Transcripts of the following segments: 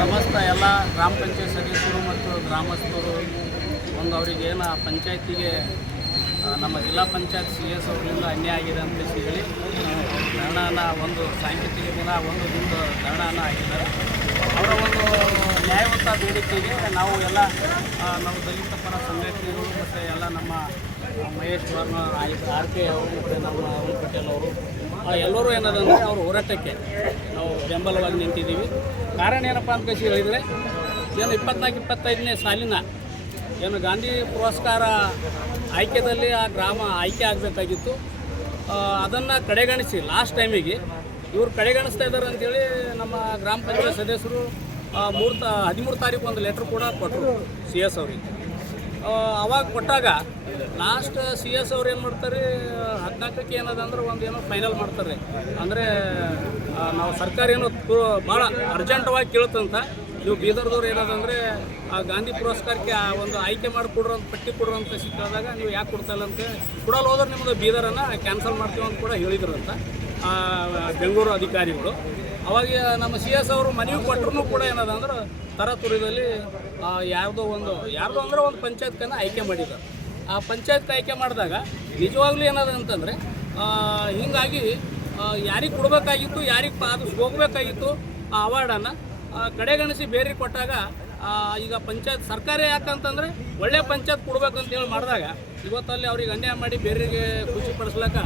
ಸಮಸ್ತ ಎಲ್ಲ ಗ್ರಾಮ ಪಂಚಾಯತ್ ಸದಸ್ಯರು ಮತ್ತು ಗ್ರಾಮಸ್ಥರು ಒಂದು ಅವರಿಗೇನು ಪಂಚಾಯತಿಗೆ ನಮ್ಮ ಜಿಲ್ಲಾ ಪಂಚಾಯತ್ CS ಅವರಿಂದ ಅನ್ಯಾಯ ಆಗಿದೆ ಅಂತ ಹೇಳಿ ಧರಣನ ಒಂದು ಸಾಂಕೇತಿಕ ದಿನ ಒಂದು ದಿನದ ಧರಣನ ಆಗಿದ್ದಾರೆ. ಅವರ ಒಂದು ನ್ಯಾಯಯುತ ಬೇಡಿಕೆಗೆ ನಾವು ಎಲ್ಲ ನಾವು ದಲಿತ ಪರ ಸಂಘಟನೆಗಳು ಮತ್ತು ಎಲ್ಲ ನಮ್ಮ ಮಹೇಶ್ ವರ್ಮ RK ಅವರು ಮತ್ತು ನಮ್ಮ ಅರುಣ್ ಪಟೇಲ್ ಅವರು ಎಲ್ಲರೂ ಏನದಂದರೆ ಅವ್ರ ಹೋರಾಟಕ್ಕೆ ನಾವು ಬೆಂಬಲವಾಗಿ ನಿಂತಿದ್ದೀವಿ. ಕಾರಣ ಏನಪ್ಪ ಅಂತ ಹೇಳಿದರೆ ಏನು 24-25ನೇ ಸಾಲಿನ ಏನು ಗಾಂಧಿ ಪುರಸ್ಕಾರ ಆಯ್ಕೆದಲ್ಲಿ ಆ ಗ್ರಾಮ ಆಯ್ಕೆ ಆಗಬೇಕಾಗಿತ್ತು. ಅದನ್ನು ಕಡೆಗಣಿಸಿ ಲಾಸ್ಟ್ ಟೈಮಿಗೆ ಇವರು ಕಡೆಗಣಿಸ್ತಾ ಇದ್ದಾರೆ ಅಂಥೇಳಿ ನಮ್ಮ ಗ್ರಾಮ ಪಂಚಾಯತ್ ಸದಸ್ಯರು 13 ತಾರೀಕು ಒಂದು ಲೆಟ್ರ್ ಕೂಡ ಕೊಟ್ಟರು CS ಅವರಿಗೆ. ಅವಾಗ ಕೊಟ್ಟಾಗ ಲಾಸ್ಟ್ CS ಅವ್ರು ಏನು ಮಾಡ್ತಾರೆ 14ಕ್ಕೆ ಏನದಂದ್ರೆ ಒಂದು ಏನೋ ಫೈನಲ್ ಮಾಡ್ತಾರೆ. ಅಂದರೆ ನಾವು ಸರ್ಕಾರ ಏನೋ ಭಾಳ ಅರ್ಜೆಂಟವಾಗಿ ಕೇಳುತ್ತಂತ ನೀವು ಬೀದರ್ದವ್ರು ಏನದಂದರೆ ಆ ಗಾಂಧಿ ಪುರಸ್ಕಾರಕ್ಕೆ ಒಂದು ಆಯ್ಕೆ ಮಾಡಿ ಕೊಡ್ರೋ ಅಂತ ಪಟ್ಟಿ ಕೊಡ್ರೋ ಅಂತ ಕೇಳಿದಾಗ ನೀವು ಯಾಕೆ ಕೊಡ್ತಾಯಿಲ್ಲ ಅಂತ ಕೊಡಲು ಹೋದ್ರೆ ನಿಮ್ಮದು ಬೀದರನ್ನು ಕ್ಯಾನ್ಸಲ್ ಮಾಡ್ತೀವಿ ಅಂತ ಕೂಡ ಹೇಳಿದ್ರು ಅಂತ ಬೆಂಗಳೂರು ಅಧಿಕಾರಿಗಳು. ಅವಾಗ ನಮ್ಮ CS ಅವರು ಮನವಿ ಕೊಟ್ಟರು ಕೂಡ ಏನದ ಅಂದ್ರೆ ತರತುರಿದಲ್ಲಿ ಯಾವುದೋ ಅಂದ್ರೆ ಒಂದು ಪಂಚಾಯತ್ಕನ್ನು ಆಯ್ಕೆ ಮಾಡಿದ್ದಾರೆ. ಆ ಪಂಚಾಯತ್ಗೆ ಆಯ್ಕೆ ಮಾಡಿದಾಗ ನಿಜವಾಗ್ಲೂ ಏನದ ಅಂತಂದರೆ ಹೀಗಾಗಿ ಯಾರಿಗೆ ಕೊಡಬೇಕಾಗಿತ್ತು, ಯಾರಿಗೆ ಅದು ಹೋಗಬೇಕಾಗಿತ್ತು ಆ ಅವಾರ್ಡನ್ನು ಕಡೆಗಣಿಸಿ ಬೇರೆ ಕೊಟ್ಟಾಗ ಈಗ ಪಂಚಾಯತ್ ಸರ್ಕಾರ ಯಾಕಂತಂದರೆ ಒಳ್ಳೆ ಪಂಚಾಯತ್ ಕೊಡ್ಬೇಕಂತೇಳಿ ಮಾಡಿದಾಗ ಇವತ್ತಲ್ಲಿ ಅವ್ರಿಗೆ ಅನ್ಯಾಯ ಮಾಡಿ ಬೇರೆಗೆ ಖುಷಿ ಪಡಿಸ್ಲಾಕ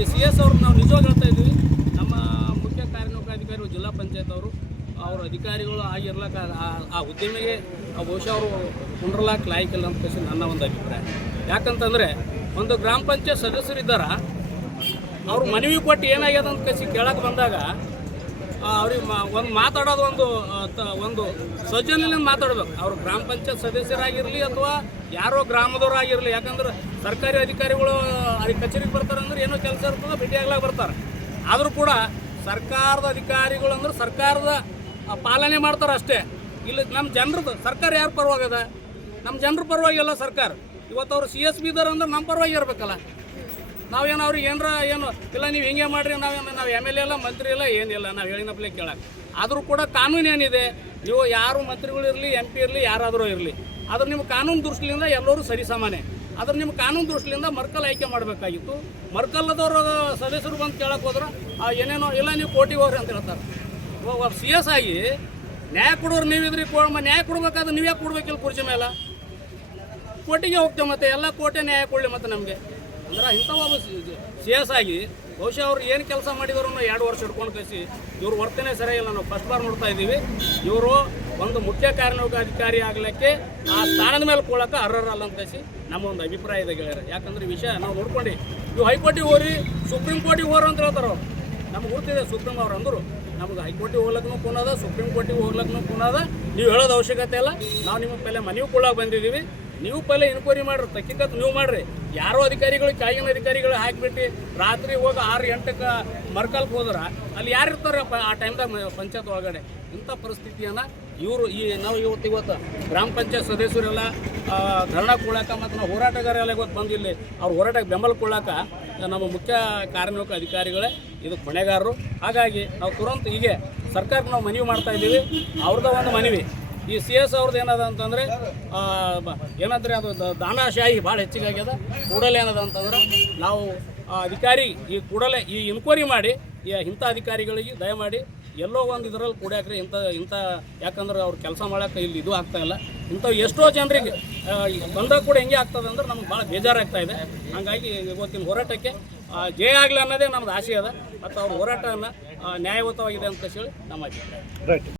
ಈ CS ಅವ್ರು ನಾವು ನಿಜವಾಗಿ ಹೇಳ್ತಾ ಇದ್ದೀವಿ. ನಮ್ಮ ಮುಖ್ಯ ಕಾರ್ಯನಿರ್ವಾಹಕಾಧಿಕಾರಿಗಳು ಜಿಲ್ಲಾ ಪಂಚಾಯತ್ ಅವ್ರ ಅಧಿಕಾರಿಗಳು ಆಗಿರ್ಲಾಕ ಆ ಉದ್ಯಮಿಗೆ ಬಹುಶಃ ಅವರು ಕುಂಡ್ರಲಾಕ ಲಾಯ್ಕಿಲ್ಲ ಅಂತ ಕಸಿ ನನ್ನ ಒಂದು ಅಭಿಪ್ರಾಯ. ಯಾಕಂತಂದರೆ ಒಂದು ಗ್ರಾಮ ಪಂಚಾಯತ್ ಸದಸ್ಯರಿದ್ದಾರ ಅವ್ರು ಮನವಿ ಕೊಟ್ಟು ಏನಾಗ್ಯದ ಅಂತ ಕಸಿ ಕೇಳಕ್ಕೆ ಬಂದಾಗ ಅವ್ರಿಗೆ ಒಂದು ಮಾತಾಡೋದು ಒಂದು ಸೌಜನ್ಯದಿಂದ ಮಾತಾಡ್ಬೇಕು. ಅವರು ಗ್ರಾಮ ಪಂಚಾಯತ್ ಸದಸ್ಯರಾಗಿರಲಿ ಅಥವಾ ಯಾರೋ ಗ್ರಾಮದವರಾಗಿರಲಿ. ಯಾಕಂದ್ರೆ ಸರ್ಕಾರಿ ಅಧಿಕಾರಿಗಳು ಅದಕ್ಕೆ ಕಚೇರಿಗೆ ಬರ್ತಾರೆ ಅಂದ್ರೆ ಏನೋ ಕೆಲಸ ಇರ್ತದೆ ಭೇಟಿಯಾಗ್ಲಾಗ ಬರ್ತಾರೆ. ಆದರೂ ಕೂಡ ಸರ್ಕಾರದ ಅಧಿಕಾರಿಗಳು ಅಂದ್ರೆ ಸರ್ಕಾರದ ಪಾಲನೆ ಮಾಡ್ತಾರೆ ಅಷ್ಟೇ. ಇಲ್ಲಿ ನಮ್ಮ ಜನರದ್ದು ಸರ್ಕಾರ ಯಾರು ಪರವಾಗದ? ನಮ್ಮ ಜನರ ಪರವಾಗಿಲ್ಲ ಸರ್ಕಾರ. ಇವತ್ತು ಅವರು CS ಬಿದ್ದಾರೆ ಅಂದ್ರೆ ನಮ್ಮ ಪರವಾಗಿ ಇರಬೇಕಲ್ಲ. ನಾವೇನು ಅವ್ರಿಗೆ ಏನು ಇಲ್ಲ ನೀವು ಹಿಂಗೆ ಮಾಡಿರಿ, ನಾವು MLA ಇಲ್ಲ, ಮಂತ್ರಿ ಇಲ್ಲ, ಏನಿಲ್ಲ, ನಾವು ಹೇಳಿನಪ್ಲೆ ಕೇಳಕ್ಕೆ. ಆದರೂ ಕೂಡ ಕಾನೂನು ಏನಿದೆ, ನೀವು ಯಾರು ಮಂತ್ರಿಗಳಿರಲಿ, MP ಇರಲಿ, ಯಾರಾದರೂ ಇರಲಿ, ಆದ್ರೆ ನಿಮ್ಮ ಕಾನೂನು ದೃಷ್ಟಿಯಿಂದ ಎಲ್ಲರೂ ಸರಿಸಾಮಾನ್ಯ. ಆದ್ರೆ ನಿಮ್ಮ ಕಾನೂನು ದೃಷ್ಟಿಯಿಂದ ಮರ್ಕಲ್ ಆಯ್ಕೆ ಮಾಡಬೇಕಾಗಿತ್ತು. ಮರ್ಕಲ್ಲದವ್ರ ಸದಸ್ಯರು ಬಂದು ಕೇಳಕ್ಕೆ ಹೋದ್ರೆ ಏನೇನೋ ಇಲ್ಲ ನೀವು ಕೋರ್ಟಿಗೆ ಹೋಗ್ರಿ ಅಂತ ಹೇಳ್ತಾರೆ. CS ಆಗಿ ನ್ಯಾಯ ಕೊಡೋರು ನೀವಿದ್ರಿ, ನ್ಯಾಯ ಕೊಡ್ಬೇಕಾದ್ರೆ ನೀವೇ ಕೊಡ್ಬೇಕಿಲ್ಲ ಕುರ್ಚಿ ಮೇಲೆ. ಕೋರ್ಟಿಗೆ ಹೋಗ್ತೇವೆ ಮತ್ತೆ ಎಲ್ಲ ಕೋರ್ಟೇ ನ್ಯಾಯ ಕೊಡಲಿ ಮತ್ತೆ ನಮಗೆ ಅಂದ್ರೆ ಇಂಥ ಒಬ್ಬ CS ಆಗಿ ಬಹುಶಃ ಅವ್ರು ಏನು ಕೆಲಸ ಮಾಡಿದ್ರು 2 ವರ್ಷ ಹಿಡ್ಕೊಂಡು ಕಳಿಸಿ ಇವ್ರು ವರ್ತನೆ ಸರಿಯಿಲ್ಲ. ನಾವು ಫಸ್ಟ್ ಬಾರ್ ನೋಡ್ತಾ ಇದ್ದೀವಿ. ಇವರು ಒಂದು ಮುಖ್ಯ ಕಾರ್ಯನಿರ್ವಾಹಕಾಧಿಕಾರಿ ಆಗಲಿಕ್ಕೆ ಆ ಸ್ಥಾನದ ಮೇಲೆ ಕೊಡೋಕೆ ಅರ್ಹರಲ್ಲ ಅಂತ ಕಳಿಸಿ ನಮ್ಮ ಒಂದು ಅಭಿಪ್ರಾಯ ಇದೆ ಗೆಳೆಯರು. ಯಾಕಂದ್ರೆ ವಿಷಯ ನಾವು ನೋಡ್ಕೊಂಡು ನೀವು ಹೈಕೋರ್ಟಿಗೆ ಹೋಗ್ರಿ, ಸುಪ್ರೀಂ ಕೋರ್ಟಿಗೆ ಹೋಗ್ರಿ ಅಂತ ಹೇಳ್ತಾರೆ ಅವ್ರು. ನಮ್ಗೆ ಗೊತ್ತಿದೆ ಸುಪ್ರೀಂ ಅವ್ರು ಅಂದರು ನಮ್ಗೆ ಹೈಕೋರ್ಟಿಗೆ ಹೋಗ್ಲಕ್ಕೂ ಕುನದ, ಸುಪ್ರೀಂ ಕೋರ್ಟಿಗೆ ಹೋಗ್ಲಕ್ಕೂ ಕುನದ. ನೀವು ಹೇಳೋದು ಅವಶ್ಯಕತೆ ಇಲ್ಲ. ನಾವು ನಿಮಗೆ ಪೈಲೆ ಮನವಿ ಕೊಡೋಕೆ ಬಂದಿದ್ದೀವಿ. ನೀವು ಪೈಲೆ ಇನ್ಕ್ವೈರಿ ಮಾಡಿರಿ, ತಕ್ಕಿಕತ್ತು ನೀವು ಮಾಡಿರಿ. ಯಾರೋ ಅಧಿಕಾರಿಗಳು ಕೆಳಗಿನ ಅಧಿಕಾರಿಗಳು ಹಾಕಿಬಿಟ್ಟು ರಾತ್ರಿ ಹೋಗಿ 6-8ಕ್ಕೆ ಮರ್ಕಲ್ಗೆ ಹೋದ್ರೆ ಅಲ್ಲಿ ಯಾರು ಇರ್ತಾರಪ್ಪ ಆ ಟೈಮ್ದಾಗ ಪಂಚಾಯತ್ ಒಳಗಡೆ? ಇಂಥ ಪರಿಸ್ಥಿತಿಯನ್ನು ಇವರು ನಾವು ಇವತ್ತು ಗ್ರಾಮ ಪಂಚಾಯತ್ ಸದಸ್ಯರೆಲ್ಲ ಧರಣ ಕೊಡಾಕ ಮತ್ತು ನಾವು ಹೋರಾಟಗಾರೆಲ್ಲ ಇವತ್ತು ಬಂದಿಲ್ಲಿ ಅವ್ರ ಹೋರಾಟಕ್ಕೆ ಬೆಂಬಲ ಕೊಡಾಕ ನಮ್ಮ ಮುಖ್ಯ ಕಾರ್ಯನಿರ್ವಾಹಕ ಅಧಿಕಾರಿಗಳೇ ಇದು ಹೊಣೆಗಾರರು. ಹಾಗಾಗಿ ನಾವು ತುರಂತ ಹೀಗೆ ಸರ್ಕಾರಕ್ಕೆ ನಾವು ಮನವಿ ಮಾಡ್ತಾ ಇದ್ದೀವಿ. ಅವ್ರದ್ದು ಒಂದು ಮನವಿ ಈ CS ಅವ್ರದ್ದು ಏನದ ಅಂತಂದರೆ ಏನಂದ್ರೆ ಅದು ದಾನಶಾಹಿ ಭಾಳ ಹೆಚ್ಚಿಗೆ ಆಗ್ಯದ. ಕೂಡಲೇ ಏನದ ಅಂತಂದ್ರೆ ನಾವು ಅಧಿಕಾರಿ ಈ ಕೂಡಲೇ ಈ ಇನ್ಕ್ವೈರಿ ಮಾಡಿ ಇಂಥ ಅಧಿಕಾರಿಗಳಿಗೆ ದಯಮಾಡಿ ಎಲ್ಲೋ ಒಂದು ಇದರಲ್ಲಿ ಕೂಡ್ಯಾಕ್ರಿ ಇಂಥ ಯಾಕಂದ್ರೆ ಅವ್ರು ಕೆಲಸ ಮಾಡೋಕೆ ಇಲ್ಲಿ ಇದು ಆಗ್ತಾಯಿಲ್ಲ. ಇಂಥವು ಎಷ್ಟೋ ಜನರಿಗೆ ಬಂದಾಗ ಕೂಡ ಹೆಂಗೆ ಆಗ್ತದೆ ಅಂದ್ರೆ ನಮ್ಗೆ ಭಾಳ ಬೇಜಾರಾಗ್ತಾ ಇದೆ. ಹಾಗಾಗಿ ಇವತ್ತಿನ ಹೋರಾಟಕ್ಕೆ ಜಯ ಆಗಲಿ ಅನ್ನೋದೇ ನಮ್ದು ಆಸೆ ಅದ ಮತ್ತು ಅವ್ರ ಹೋರಾಟವನ್ನು ನ್ಯಾಯಯುತವಾಗಿದೆ ಅಂತ ಹೇಳಿ ನಮ್ಮ ಅಭಿಪ್ರಾಯ.